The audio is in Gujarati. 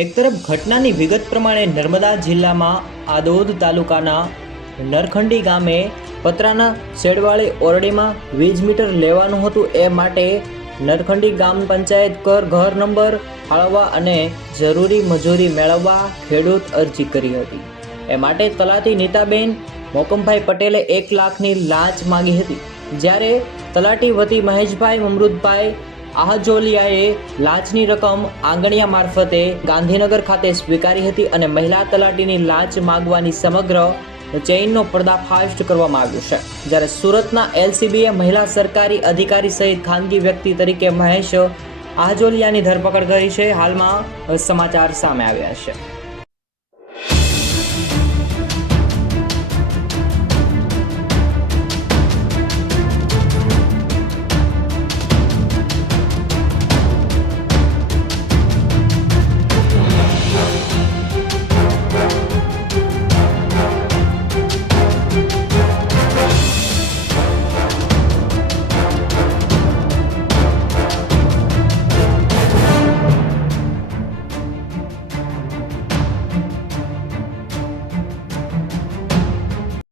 એક તરફ ઘટનાની વિગત પ્રમાણે નર્મદા જિલ્લામાં આદોદ તાલુકાના નરખંડી ગામે પતરાના શેડવાળી ઓરડીમાં વીજ મીટર લેવાનું હતું. એ માટે નરખંડી ગામ પંચાયત કર ઘર નંબર ફાળવવા અને જરૂરી મજૂરી મેળવવા ખેડૂત અરજી કરી હતી. એ માટે તલાટી નીતાબેન મોકમભાઈ પટેલે 1 લાખની લાંચ માંગી હતી. જ્યારે તલાટી વતી મહેશભાઈ મમરૂદભાઈ આહજોલિયાએ લાંચની રકમ આંગણિયા મારફતે ગાંધીનગર ખાતે સ્વીકારી હતી અને મહિલા તલાટીની લાંચ માંગવાની સમગ્ર ચેઇનનો પર્દાફાશ કરવામાં આવ્યો છે. જ્યારે સુરતના એલસીબીએ મહિલા સરકારી અધિકારી સહિત ખાનગી વ્યક્તિ તરીકે મહેશ આહજોલિયાની ધરપકડ કરી છે. હાલમાં સમાચાર સામે આવ્યા છે.